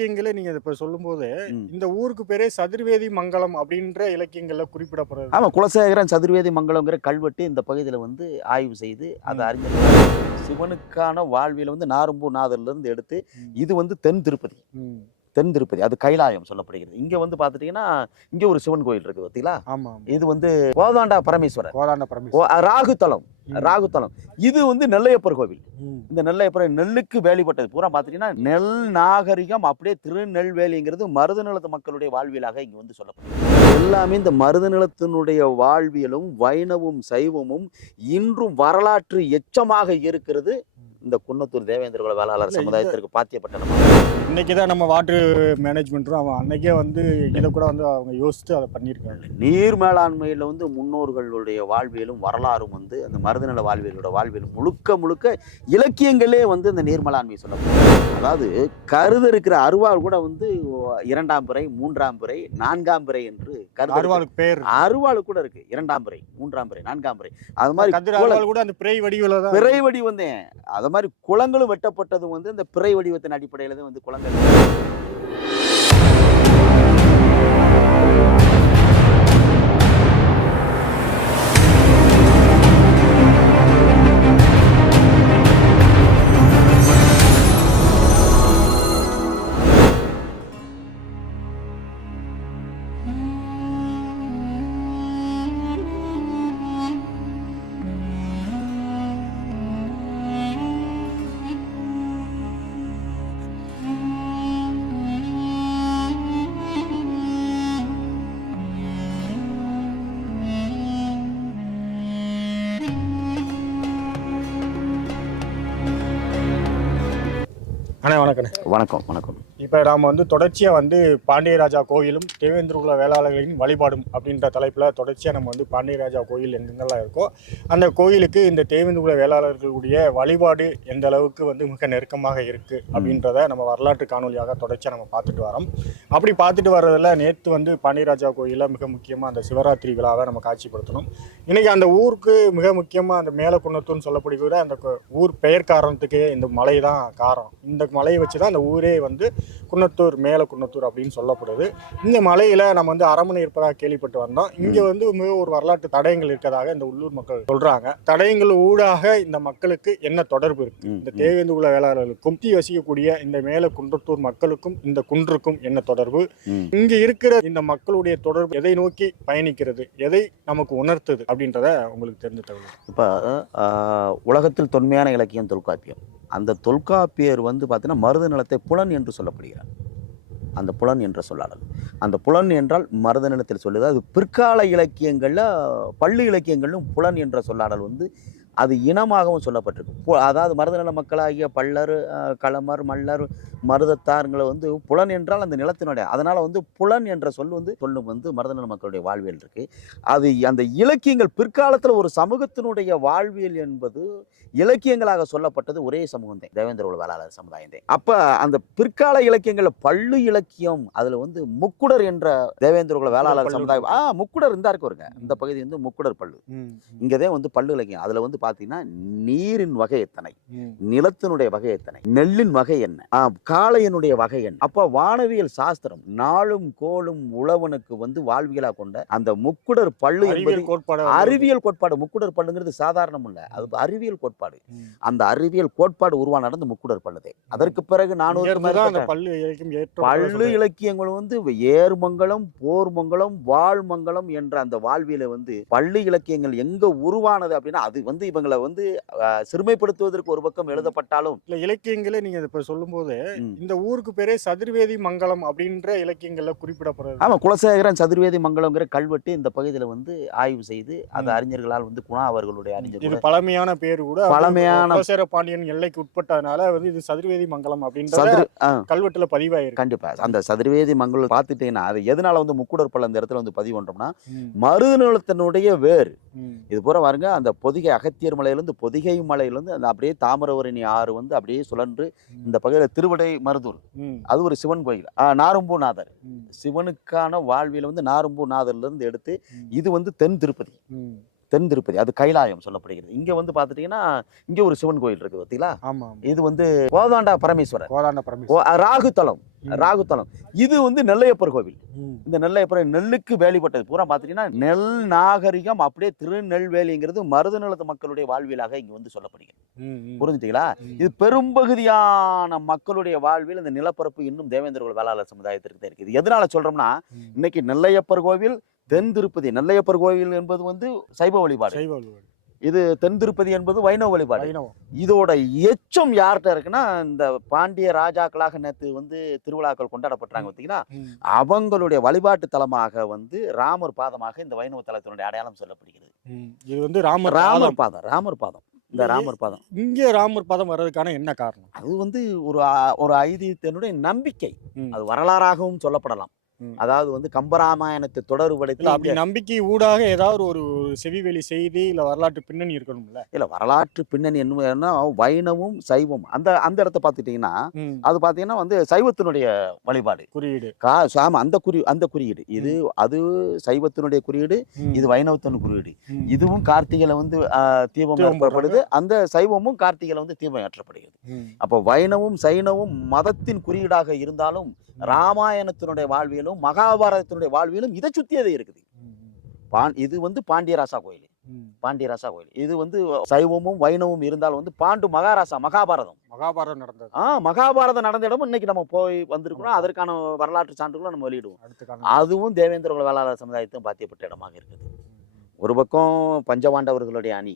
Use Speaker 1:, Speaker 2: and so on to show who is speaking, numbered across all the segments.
Speaker 1: இலக்கியங்களே நீங்க இப்ப சொல்லும்போது. இந்த ஊருக்கு பேரே சதுர்வேதி மங்கலம் அப்படின்ற இலக்கியங்கள்ல குறிப்பிடப்படுறது
Speaker 2: ஆமா குலசேகரன் சதுர்வேதி மங்கலங்கிற கல்வெட்டு இந்த பகுதியில் வந்து ஆய்வு செய்து அதை அறிஞர்கள் சிவனுக்கான வாழ்வியல் வந்து நாரும்பூ நாதர்ல இருந்து எடுத்து. இது வந்து தென் திருப்பதி. தென் திருப்பதி அது கைலாயம் சொல்லப்படுகிறது. இங்க வந்து பார்த்துட்டீங்கன்னா இங்க ஒரு சிவன் கோயில் இருக்கு பார்த்தீங்களா
Speaker 1: ஆமா ஆமா.
Speaker 2: இது வந்து கோதாண்டா பரமேஸ்வரர்.
Speaker 1: கோதாண்ட பரமேஸ்வரர்.
Speaker 2: ராகுத்தலம். ராகுத்தலம். இது வந்து நெல்லையப்பர் கோவில். இந்த நெல்லையப்பர் நெல்லுக்கு வேலிப்பட்டது. பூரா பார்த்துட்டீங்கன்னா நெல் நாகரிகம் அப்படியே திருநெல்வேலிங்கிறது மருத நிலத்து மக்களுடைய வாழ்வியலாக இங்க வந்து சொல்லப்படுது எல்லாமே இந்த மருத நிலத்தினுடைய வாழ்வியலும் வைணவும் சைவமும் இன்றும் வரலாற்று எச்சமாக இருக்கிறது. இந்த குன்னத்தூர் தேவேந்திர குல வேளாளர் சமுதாயத்திற்கு பாத்தியப்பட்டனம்
Speaker 1: இன்னைக்கு தான் நம்ம வாட்டர் மேனேஜ்மெண்ட்டும் அவன் அன்னைக்கே வந்து இதை கூட வந்து அவங்க யோசித்து அதை பண்ணியிருக்காங்க.
Speaker 2: நீர் மேலாண்மையில் வந்து முன்னோர்களுடைய வாழ்வியலும் வரலாறும் வந்து அந்த மருதநில வாழ்வியலோட வாழ்வியலும் முழுக்க முழுக்க இலக்கியங்களே வந்து இந்த நீர் மேலாண்மை சொல்லப்படுது. அதாவது கருது இருக்கிற அருவாள் கூட வந்து இரண்டாம் பிறை மூன்றாம் பிறை நான்காம் பிறை என்று கருது.
Speaker 1: அருவாளுக்கு பேர்.
Speaker 2: அருவாள் கூட இருக்கு. இரண்டாம் பிறை மூன்றாம் பிறை நான்காம் பிறை. அது மாதிரி
Speaker 1: கூட அந்த பிறை வடிவில்
Speaker 2: பிறை வடிவந்தேன் அது மாதிரி குளங்களும் வெட்டப்பட்டதும் வந்து இந்த பிறை வடிவத்தின் அடிப்படையில் தான் வந்து குளங்கள்
Speaker 1: அண்ணே வணக்கம்
Speaker 2: வணக்கம் வணக்கம்.
Speaker 1: இப்போ நாம் வந்து தொடர்ச்சியாக வந்து பாண்டியராஜா கோயிலும் தேவேந்திரகுல வேளாளர்களின் வழிபாடும் அப்படின்ற தலைப்பில் தொடர்ச்சியாக நம்ம வந்து பாண்டியராஜா கோயில் எங்கெங்கெல்லாம் இருக்கோ அந்த கோயிலுக்கு இந்த தேவேந்திரகுல வேளாளர்களுடைய வழிபாடு எந்த அளவுக்கு வந்து மிக நெருக்கமாக இருக்குது அப்படின்றத நம்ம வரலாற்று காணொலியாக தொடர்ச்சியாக நம்ம பார்த்துட்டு வரோம். அப்படி பார்த்துட்டு வர்றதில் நேற்று வந்து பாண்டியராஜா கோயிலில் மிக முக்கியமாக அந்த சிவராத்திரி விழாவை நம்ம காட்சிப்படுத்தணும். இன்றைக்கி அந்த ஊருக்கு மிக முக்கியமாக அந்த மேலக்குன்னத்தூர்னு சொல்லப்படுகிற அந்த ஊர் பெயர் காரணத்துக்கே இந்த மலை தான் காரணம். இந்த மலையை வச்சு தான் அந்த ஊரே வந்து குன்னத்தூர் மேல குன்னத்தூர் அப்படின்னு சொல்லப்படுது. இந்த மலையில நம்ம வந்து அரண்மனை இருப்பதாக கேள்விப்பட்டு வந்தோம். இங்க வந்து மிக ஒரு வரலாற்று தடயங்கள் இருக்கதாக இந்த உள்ளூர் மக்கள் சொல்றாங்க. தடயங்கள் ஊடாக இந்த மக்களுக்கு என்ன தொடர்பு இருக்கு?
Speaker 2: ம்,
Speaker 1: இந்த
Speaker 2: ம்.
Speaker 1: தேவேந்துகுல வேளாளர்களுக்கும் சுத்தி வசிக்கக்கூடிய இந்த மேல குன்றத்தூர் மக்களுக்கும் இந்த குன்றுக்கும் என்ன தொடர்பு. இங்க இருக்கிற இந்த மக்களுடைய தொடர்பு எதை நோக்கி பயணிக்கிறது? எதை நமக்கு உணர்த்துது? அப்படின்றத உங்களுக்கு தெரிஞ்ச தகவல்.
Speaker 2: இப்போ உலகத்தில் தொன்மையான இலக்கியம் தொல்காப்பியம். அந்த தொல்காப்பியர் வந்து பார்த்தீங்கன்னா மருத நிலத்தை புலன் என்று சொல்லப்படுகிறார் அந்த புலன் என்ற சொல்லாடல். அந்த புலன் என்றால் மருத நிலத்தில் சொல்லுது. அது பிற்கால இலக்கியங்களில் பள்ளி இலக்கியங்களிலும் புலன் என்ற சொல்லாடல் வந்து அது இனமாகவும் சொல்லப்பட்டிருக்கு அதாவது மருதநில மக்களாகிய பல்லர் களமர் மல்லர் மருதத்தாருங்களை வந்து புலன் என்றால் அந்த நிலத்தினுடைய அதனால் வந்து புலன் என்ற சொல் வந்து சொல்லும் வந்து மருதநில மக்களுடைய வாழ்வியல் இருக்கு. அது அந்த இலக்கியங்கள் பிற்காலத்தில் ஒரு சமூகத்தினுடைய வாழ்வியல் என்பது இலக்கியங்களாக சொல்லப்பட்டது ஒரே சமூகம் தான் தேவேந்திர குல வேளாளர் சமுதாயம் தான் அப்ப அந்த பிற்கால இலக்கியங்கள்ல பள்ளு இலக்கியம் அதுல வந்து முக்குடர் என்ற தேவேந்திர குல வேளாளர் சமுதாயம் ஆ முக்குடர் இருந்தா இருக்கு இந்த பகுதி வந்து முக்குடர் பள்ளு இங்கதான் வந்து பல்லு இலக்கியம். அதுல வந்து பாத்தீங்கன்னா நீரின் வகை எத்தனை? நிலத்தினுடைய வகை எத்தனை? நெல்லின் வகை என்ன? காளையனுடைய வகை என்ன? அப்ப வானவியல் சாஸ்திரம் நாளும் கோளும் உழவனுக்கு வந்து வாழ்வியலா கொண்ட அந்த முக்குடர் பள்ளு என்பது
Speaker 1: அறிவியல் கோட்பாடு
Speaker 2: அறிவியல் கோட்பாடு. முக்குடர் பள்ளுங்கிறது சாதாரணம் இல்ல. அது அறிவியல் கோட்பாடு. அந்த அறிவியல் கோட்பாடு உருவான நடந்து முக்குடர் பள்ளுதே. அதற்கு பிறகு நானூறு
Speaker 1: பள்ளு
Speaker 2: இலக்கியங்கள் வந்து ஏர்மங்கலம் போர்மங்கலம் வாழ்மங்கலம் என்ற அந்த வாழ்வியலை வந்து பள்ளி இலக்கியங்கள் எங்க உருவானது அப்படின்னா அது வந்து இவங்களை வந்து சிறுமைப்படுத்துவதற்கு ஒரு பக்கம் எழுதப்பட்டாலும்
Speaker 1: இல்ல இலக்கியங்களே நீங்க இப்ப சொல்லும்போது. இந்த ஊருக்கு பேரே சதுர்வேதி மங்கலம் அப்படின்ற இலக்கியங்கள்ல குறிப்பிடப்படுறது.
Speaker 2: ஆமா குலசேகரன் சதுர்வேதி மங்கலங்கிற கல்வெட்டு இந்த பகுதியில வந்து ஆய்வு செய்து அந்த. அறிஞர்களால் வந்து குணா அவர்களுடைய
Speaker 1: இது
Speaker 2: அறிஞர்கள்
Speaker 1: பழமையான பேர் கூட
Speaker 2: பழமையான-
Speaker 1: குலசேர பாண்டியன் எல்லைக்கு உட்பட்டதுனால வந்து இது சதுர்வேதி மங்கலம் அப்படின்ற கல்வெட்டுல பதிவாயிருக்கு.
Speaker 2: கண்டிப்பா. அந்த சதுர்வேதி மங்கலம் பார்த்துட்டீங்கன்னா அது எதனால வந்து முக்குடர் பள்ளம் இந்த இடத்துல வந்து பதிவு பண்றோம்னா மருதநிலத்தினுடைய வேர். இது பூரா பாருங்க அந்த பொதிகை அகத்தியர் மலையிலேருந்து பொதிகை மலையிலேருந்து அந்த அப்படியே தாமிரவரணி ஆறு வந்து அப்படியே சுழன்று இந்த பகுதியில் திருவடை மருதூர். அது ஒரு சிவன் கோயில். நாரும்பூநாதர். சிவனுக்கான வாழ்வியல் வந்து நாரும்பூநாதர்ல இருந்து எடுத்து இது வந்து தென் திருப்பதி. தென் திருப்பதி அது கைலாயம் சொல்லப்படுகிறது இங்க வந்து பார்த்துட்டீங்கன்னா இங்க ஒரு சிவன் கோயில் இருக்கு பார்த்தீங்களா
Speaker 1: ஆமா.
Speaker 2: இது வந்து கோதாண்டா பரமேஸ்வரர்
Speaker 1: கோதாண்ட பரமேஸ்வரர்
Speaker 2: ராகுத்தலம். ராகுத்தலம் இது வந்து நெல்லையப்பர் கோவில். இந்த நெல்லையப்பர் நெல்லுக்கு வேலிப்பட்டது பூரா பார்த்துட்டீங்கன்னா நெல் நாகரிகம் அப்படியே திருநெல்வேலிங்கிறது மருத நிலத்து மக்களுடைய வாழ்வியலாக இங்க வந்து சொல்லப்படுகிறது. புரிஞ்சுட்டீங்களா. இது பெரும்பகுதியான மக்களுடைய வாழ்வில் இந்த நிலப்பரப்பு இன்னும் தேவேந்திர வேளாளர் சமுதாயத்திற்கு தான் இருக்குது எதனால சொல்றோம்னா. இன்னைக்கு நெல்லையப்பர் கோவில் தென் திருப்பதி நெல்லையப்பர் கோவில் என்பது வந்து சைவ வழிபாடு
Speaker 1: சைவ வழிபாடு.
Speaker 2: இது தென் திருப்பதி என்பது வைணவ வழிபாடு
Speaker 1: வைணவம்
Speaker 2: இதோட எச்சம் யார்கிட்ட இருக்குன்னா இந்த பாண்டிய ராஜாக்களாக நேத்து வந்து திருவிழாக்கள் கொண்டாடப்பட்டாங்க பார்த்தீங்கன்னா. அவங்களுடைய வழிபாட்டு தலமாக வந்து ராமர் பாதமாக இந்த வைணவ தலத்தினுடைய அடையாளம் சொல்லப்படுகிறது.
Speaker 1: இது வந்து ராமர் பாதம்.
Speaker 2: ராமர் பாதம் ராமர் பாதம் இந்த ராமர் பாதம்
Speaker 1: இங்கே ராமர் பதம் வர்றதுக்கான என்ன காரணம்
Speaker 2: அது வந்து ஒரு ஒரு ஐதீகத்தினுடைய நம்பிக்கை. அது வரலாறாகவும் சொல்லப்படலாம். அதாவது வந்து கம்பராமாயணத்தை தொடர்புபடுத்தி
Speaker 1: அப்படி நம்பிக்கை ஊடாக ஏதாவது ஒரு செவிவெளி செய்தி இல்ல வரலாற்று பின்னணி இருக்கணும்ல?
Speaker 2: இல்ல வரலாற்று பின்னணி என்ன வைணவம் சைவம் அந்த அந்த இடத்த பார்த்துட்டீங்கன்னா. அது பார்த்தீங்கன்னா வந்து சைவத்தினுடைய வழிபாடு.
Speaker 1: குறியீடு.
Speaker 2: கா ஆமா அந்த குறி அந்த குறியீடு. இது அது சைவத்தினுடைய குறியீடு. இது வைணவத்தின் குறியீடு. இதுவும் கார்த்திகையில வந்து தீபம் ஏற்றப்படுது. அந்த சைவமும் கார்த்திகையில வந்து தீபம் ஏற்றப்படுகிறது. அப்போ வைணவும் சைனவும் மதத்தின் குறியீடாக இருந்தாலும் ராமாயணத்தினுடைய வாழ்வியலும் மகாபாரதத்தினுடைய வாழ்வியலும் இதை சுத்தியதே இருக்குது. பான் இது வந்து பாண்டியராசா கோயில். பாண்டியராசா கோயில். இது வந்து சைவமும் வைணவும் இருந்தால் வந்து பாண்டு மகாராசா மகாபாரதம்.
Speaker 1: மகாபாரதம் நடந்தது.
Speaker 2: ஆ மகாபாரதம் நடந்த இடமும் இன்னைக்கு நம்ம போய் வந்திருக்கிறோம். அதற்கான வரலாற்று சான்றுகளை நம்ம வெளியிடுவோம். அதுவும் தேவேந்திர வேளாளர் சமுதாயத்தும் பாத்தியப்பட்ட இடமாக இருக்குது. ஒரு பக்கம் பஞ்சபாண்டவர்களுடைய அணி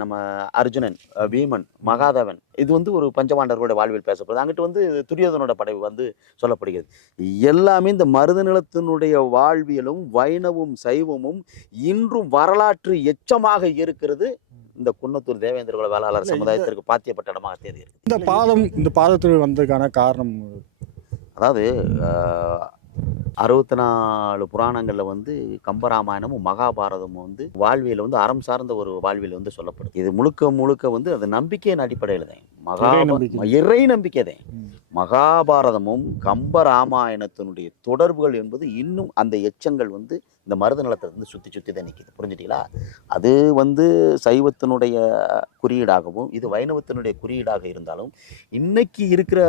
Speaker 2: நம்ம அர்ஜுனன் பீமன் மகாதேவன் இது வந்து ஒரு பஞ்சபாண்டவர்களுடைய வாழ்வில் பேசப்படுது. அங்கிட்டு வந்து துரியோதனோட படை வந்து சொல்லப்படுகிறது. எல்லாமே இந்த மருத நிலத்தினுடைய வாழ்வியலும் வைணவும் சைவமும் இன்றும் வரலாற்று எச்சமாக இருக்கிறது. இந்த குன்னத்தூர் தேவேந்திர குல வேளாளர் சமுதாயத்திற்கு பாத்தியப்பட்ட இடமாக தெரிகிறது
Speaker 1: இந்த பாதம் இந்த பாதத்துக்கு வந்ததுக்கான காரணம்
Speaker 2: அதாவது அறுபத்தி நாலு புராணங்களில் வந்து கம்பராமாயணமும் மகாபாரதமும் வந்து வாழ்வியல் வந்து அறம் சார்ந்த ஒரு வாழ்வியல் வந்து சொல்லப்படுது. இது முழுக்க முழுக்க வந்து அது நம்பிக்கையின் அடிப்படையில் தான். மகா
Speaker 1: இறை நம்பிக்கை.
Speaker 2: தான். மகாபாரதமும் கம்பராமாயணத்தினுடைய தொடர்புகள் என்பது இன்னும் அந்த எச்சங்கள் வந்து இந்த மருத நிலத்தில் வந்து சுற்றி சுற்றி தான் நிற்கிது புரிஞ்சுட்டீங்களா? அது வந்து சைவத்தினுடைய குறியீடாகவும் இது வைணவத்தினுடைய குறியீடாக இருந்தாலும் இன்னைக்கு இருக்கிற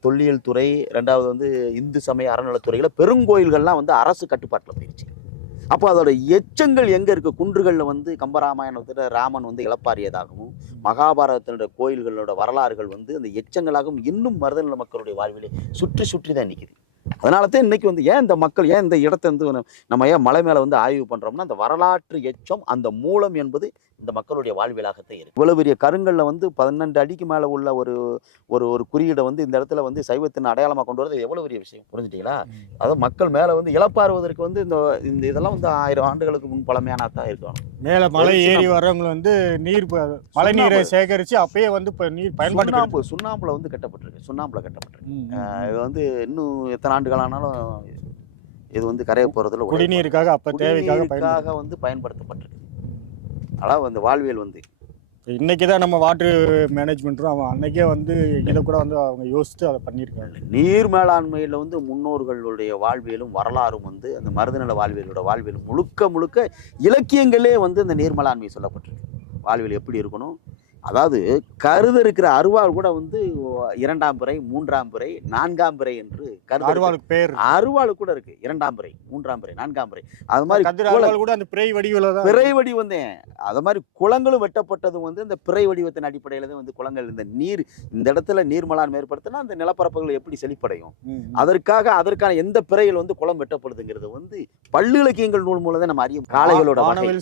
Speaker 2: தொல்லியல் துறை ரெண்டாவது வந்து இந்து சமய அறநிலத்துறையில் பெருங்கோயில்கள்லாம் வந்து அரசு கட்டுப்பாட்டில் போயிடுச்சு அப்போ அதோட எச்சங்கள் எங்கே இருக்கு? குன்றுகளில் வந்து கம்பராமாயணத்தில் ராமன் வந்து இழப்பாரியதாகவும் மகாபாரதத்தினுடைய கோயில்களோட வரலாறுகள் வந்து அந்த எச்சங்களாகவும் இன்னும் மருதநில மக்களுடைய வாழ்விலே சுற்றி சுற்றி தான் நிற்கிது அதனால தான் இன்னைக்கு வந்து ஏன் இந்த மக்கள் ஏன் இந்த இடத்த வந்து நம்ம- நம்ம ஏன் மலை மேலே வந்து ஆய்வு பண்ணுறோம்னா அந்த வரலாற்று எச்சம் அந்த மூலம் என்பது இந்த மக்களுடைய வாழ்வியலாகத்தான் இருக்கு. இவ்வளவு பெரிய கருங்கல்ல வந்து பன்னெண்டு அடிக்கு மேலே உள்ள ஒரு ஒரு ஒரு குறியீடை வந்து இந்த இடத்துல வந்து சைவத்தின் அடையாளமாக கொண்டு வரது எவ்வளவு பெரிய விஷயம் புரிஞ்சுட்டீங்களா? அதாவது மக்கள் மேலே வந்து இழப்பாறுவதற்கு வந்து இந்த இந்த இதெல்லாம் வந்து ஆயிரம் ஆண்டுகளுக்கு முன் பழமையானதான் இருக்கணும்.
Speaker 1: மேல மலை ஏறி. வர்றவங்க வந்து நீர் மழை நீரை. சேகரிச்சு அப்பயே வந்து இப்ப நீர் பயன்பாட்டு
Speaker 2: சுண்ணாம்பு சுண்ணாம்புல வந்து கட்டப்பட்டிருக்கு சுண்ணாம்புல கட்டப்பட்டிருக்கு. இது வந்து இன்னும் எத்தனை ஆண்டுகள் ஆனாலும் இது வந்து கரைய போறதுல உடைய
Speaker 1: குடிநீருக்காக அப்ப தேவைக்காக
Speaker 2: வந்து பயன்படுத்தப்பட்டிருக்கு. அதாவது அந்த வாழ்வியல் வந்து.
Speaker 1: இன்னைக்கு தான் நம்ம வாட்டர் மேனேஜ்மெண்ட்டும் அவன் அன்னைக்கே வந்து இதை கூட வந்து அவங்க யோசிச்சு அதை பண்ணியிருக்காங்க.
Speaker 2: நீர் மேலாண்மையில் வந்து முன்னோர்களுடைய வாழ்வியலும் வரலாறும் வந்து அந்த மருதநில வாழ்வியலோட வாழ்வியலும் முழுக்க முழுக்க இலக்கியங்களே வந்து அந்த நீர் மேலாண்மை சொல்லப்பட்டிருக்கு. வாழ்வியல் எப்படி இருக்கணும்? அதாவது கருது இருக்கிற அருவாள் கூட வந்து இரண்டாம் பிறை மூன்றாம் பிறை நான்காம் பிறை என்று கருது
Speaker 1: அருவாளுக்கு பேர்.
Speaker 2: அருவாள் கூட இருக்கு. இரண்டாம் பிறை மூன்றாம் பிறை நான்காம் பிறை. அது மாதிரி
Speaker 1: கூட அந்த பிறை வடிவில் தான்.
Speaker 2: பிறை வடிவந்தேன் அது மாதிரி குளங்களும் வெட்டப்பட்டதும் வந்து இந்த பிறை வடிவத்தின் அடிப்படையில் தான் வந்து குளங்கள். இந்த நீர் இந்த இடத்துல நீர் மேலாண்மை ஏற்படுத்தினா அந்த நிலப்பரப்புகள் எப்படி செழிப்படையும். அதற்காக அதற்கான எந்த பிறையில் வந்து குளம் வெட்டப்படுதுங்கிறது வந்து பள்ளு இலக்கியங்கள் நூல் மூலம் தான் நம்ம அறியும் காளைகளோட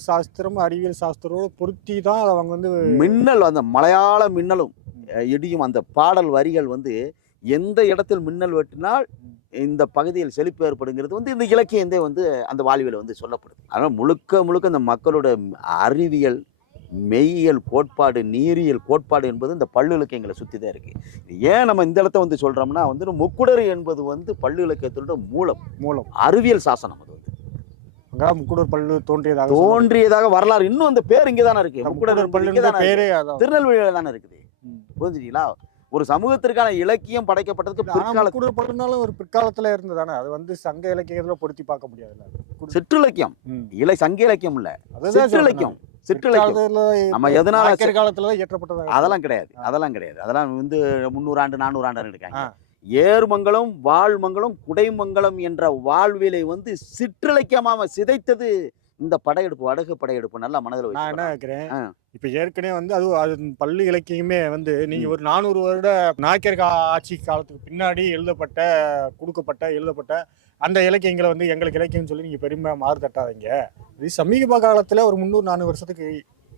Speaker 1: சாஸ்திரம் அறிவியல் சாஸ்திரோட பொருத்தி தான் அவங்க வந்து
Speaker 2: மின்னல் அந்த மலையாள மின்னலும் இடியும் அந்த பாடல் வரிகள் வந்து எந்த இடத்தில் மின்னல் வெட்டினால் இந்த பகுதியில் செழிப்பு ஏற்படுங்கிறது வந்து இந்த இலக்கியந்தே வந்து அந்த வாழ்வியல் வந்து சொல்லப்படுது. அதனால் முழுக்க முழுக்க இந்த மக்களோட அறிவியல் மெய்யியல் கோட்பாடு நீரியல் கோட்பாடு என்பது இந்த பள்ளு இலக்கியங்களை சுற்றி தான் இருக்கு. இது ஏன் நம்ம இந்த இடத்த வந்து சொல்றோம்னா வந்து முக்குடர் என்பது வந்து பள்ளு இலக்கியத்தோட மூலம்.
Speaker 1: மூலம்.
Speaker 2: அறிவியல் சாசனம் அது வந்து.
Speaker 1: அங்கதான் முக்குடர் பல்லு தோன்றியதாக.
Speaker 2: தோன்றியதாக வரலாறு இன்னும் அந்த பேர் இங்கே தானே இருக்கு. முக்குடர் தானே
Speaker 1: பேரே
Speaker 2: திருநெல்வேலியில தானே இருக்குது. புரிஞ்சுட்டீங்களா ஒரு சமூகத்திற்கான இலக்கியம் படைக்கப்பட்டதுக்கு பிற்கால
Speaker 1: படுனாலும் ஒரு பிற்காலத்துல இருந்ததானே. அது வந்து சங்க இலக்கியத்துல பொருத்தி பார்க்க முடியாதுல்ல.
Speaker 2: சிற்றிலக்கியம். இலை சங்க இலக்கியம் இல்ல. சிற்றிலக்கியம். சிற்றிலக்கியம். நம்ம எதனால
Speaker 1: காலத்துல தான் இயற்றப்பட்டதா
Speaker 2: அதெல்லாம் கிடையாது. அதெல்லாம் கிடையாது. அதெல்லாம் வந்து முந்நூறு ஆண்டு நானூறு ஆண்டு இருக்காங்க. ஏர்மங்கலம் வாழ்மங்கலம் குடைமங்கலம் என்ற வாழ்விலை வந்து சிற்றிலக்கியமாக சிதைத்தது இந்த படையெடுப்பு வடகு படையெடுப்பு. நல்லா மனதில்
Speaker 1: நான் என்ன
Speaker 2: ஆ.
Speaker 1: இப்ப ஏற்கனவே வந்து அது அது பள்ளி இலக்கியமே வந்து நீங்க ஒரு நானூறு வருட நாயக்கர் ஆட்சி காலத்துக்கு பின்னாடி எழுதப்பட்ட கொடுக்கப்பட்ட எழுதப்பட்ட அந்த இலக்கியங்களை வந்து எங்களுக்கு இலக்கியம்னு சொல்லி நீங்க பெருமை மாறு தட்டாதீங்க. இது சமீப காலத்துல ஒரு முந்நூறு நானூறு வருஷத்துக்கு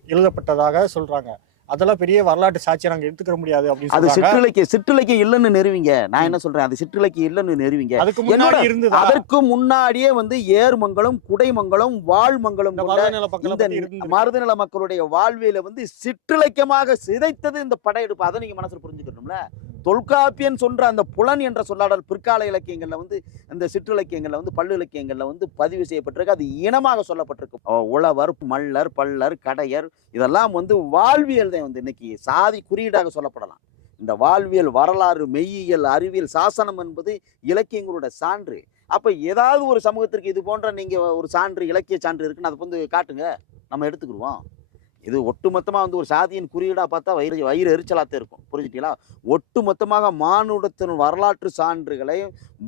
Speaker 1: எழுதப்பட்டதாக சொல்றாங்க. அதெல்லாம் பெரிய வரலாற்று சாட்சியை நாங்க எடுத்துக்க முடியாது அப்படின்னு
Speaker 2: அது சிற்றிலக்கிய சிற்றிலக்கியம் இல்லைன்னு நிறுவிங்க நான் என்ன சொல்றேன்? அது சிற்றிலக்கியம் இல்லைன்னு நிறுவிங்க
Speaker 1: அதுக்கு முன்னாடி இருந்ததா?
Speaker 2: அதற்கு முன்னாடியே வந்து ஏர்மங்கலம் குடைமங்கலம் வாழ்மங்கலம்
Speaker 1: மருதநில
Speaker 2: மக்களுடைய வாழ்வியல வந்து சிற்றிலக்கியமாக சிதைத்தது இந்த படையெடுப்பு. அதை நீங்க மனசுல புரிஞ்சுக்கணும்ல? தொல்காப்பியன் சொல்கிற அந்த புலன் என்ற சொல்லாடல் பிற்கால இலக்கியங்களில் வந்து இந்த சிற்றிலக்கியங்களில் வந்து பல்லு இலக்கியங்களில் வந்து பதிவு செய்யப்பட்டிருக்கு. அது இனமாக சொல்லப்பட்டிருக்கு. உழவர் மல்லர் பல்லர் கடையர் இதெல்லாம் வந்து வாழ்வியல் தான் வந்து இன்னைக்கு சாதி குறியீடாக சொல்லப்படலாம். இந்த வாழ்வியல் வரலாறு மெய்யியல் அறிவியல் சாசனம் என்பது இலக்கியங்களோட சான்று. அப்போ ஏதாவது ஒரு சமூகத்திற்கு இது போன்ற நீங்கள் ஒரு சான்று இலக்கிய சான்று இருக்குன்னு அதை வந்து காட்டுங்க. நம்ம எடுத்துக்கிடுவோம். இது ஒட்டுமொத்தமாக வந்து ஒரு சாதியின் குறியீடாக பார்த்தா வயிறு வயிறு எரிச்சலாக இருக்கும். புரிஞ்சுட்டீங்களா? ஒட்டுமொத்தமாக மானுடத்தின் வரலாற்று சான்றுகளை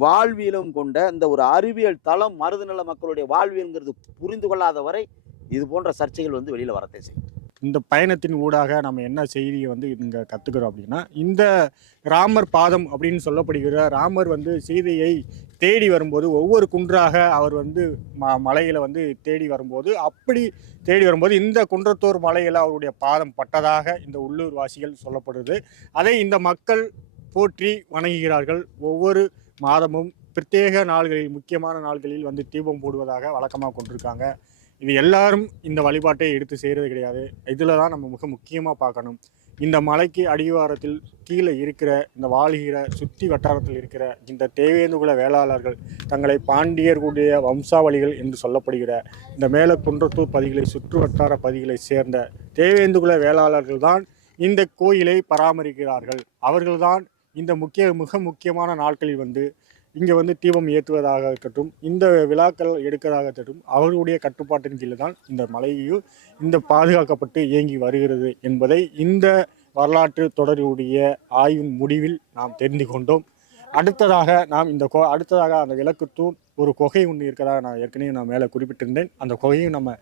Speaker 2: வாழ்வியலும் கொண்ட இந்த ஒரு அறிவியல் தளம் மருதுநல மக்களுடைய வாழ்வியல்ங்கிறது புரிந்து கொள்ளாத வரை இது போன்ற சர்ச்சைகள் வந்து வெளியில் வரத்தே செய்யும்.
Speaker 1: இந்த பயணத்தின் ஊடாக நம்ம என்ன செய்தியை வந்து இங்கே கற்றுக்கிறோம் அப்படின்னா இந்த ராமர் பாதம் அப்படின்னு சொல்லப்படுகிற ராமர் வந்து சீதையை தேடி வரும்போது ஒவ்வொரு குன்றாக அவர் வந்து ம மலையில் வந்து தேடி வரும்போது அப்படி தேடி வரும்போது இந்த குன்றத்தூர் மலையில் அவருடைய பாதம் பட்டதாக இந்த உள்ளூர் வாசிகள் சொல்லப்படுது. அதை இந்த மக்கள் போற்றி வணங்குகிறார்கள். ஒவ்வொரு மாதமும் பிரத்யேக நாள்களில் முக்கியமான நாள்களில் வந்து தீபம் போடுவதாக வழக்கமாக கொண்டிருக்காங்க. இது எல்லாரும் இந்த வழிபாட்டை எடுத்து செய்கிறது கிடையாது. இதில் தான் நம்ம மிக முக்கியமாக பார்க்கணும். இந்த மலைக்கு அடிவாரத்தில் கீழே இருக்கிற இந்த வாழ்கிற சுற்றி வட்டாரத்தில் இருக்கிற இந்த தேவேந்துகுல வேளாளர்கள் தங்களை பாண்டியர்களுடைய வம்சாவளிகள் என்று சொல்லப்படுகிற இந்த மேல குன்றத்தூர் பதிகளை சுற்று வட்டார பதிகளை சேர்ந்த தேவேந்துகுல வேளாளர்கள் தான் இந்த கோயிலை பராமரிக்கிறார்கள். அவர்கள்தான் இந்த முக்கிய மிக முக்கியமான நாட்களில் வந்து இங்கே வந்து தீபம் ஏற்றுவதாக இருக்கட்டும் இந்த விழாக்கள் எடுக்கிறதாக இருக்கட்டும் அவர்களுடைய கட்டுப்பாட்டின் கீழே தான் இந்த மலையையும் இந்த பாதுகாக்கப்பட்டு இயங்கி வருகிறது என்பதை இந்த வரலாற்று தொடருடைய ஆய்வின் முடிவில் நாம் தெரிந்து கொண்டோம். அடுத்ததாக நாம் இந்த கோ அடுத்ததாக அந்த விளக்குத்தூண் ஒரு குகை ஒன்று இருக்கிறதாக நான் ஏற்கனவே நான் மேலே குறிப்பிட்டிருந்தேன். அந்த குகையும் நம்ம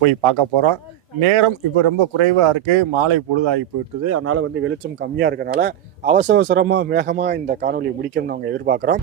Speaker 1: போய் பார்க்க போகிறோம் நேரம் இப்போ ரொம்ப குறைவாக இருக்குது மாலை பொழுதாகி போயிட்டுது. அதனால் வந்து வெளிச்சம் கம்மியாக இருக்கிறனால அவசர அவசரமாக வேகமாக இந்த காணொலியை முடிக்கணும்னு நாங்கள் எதிர்பார்க்குறோம்.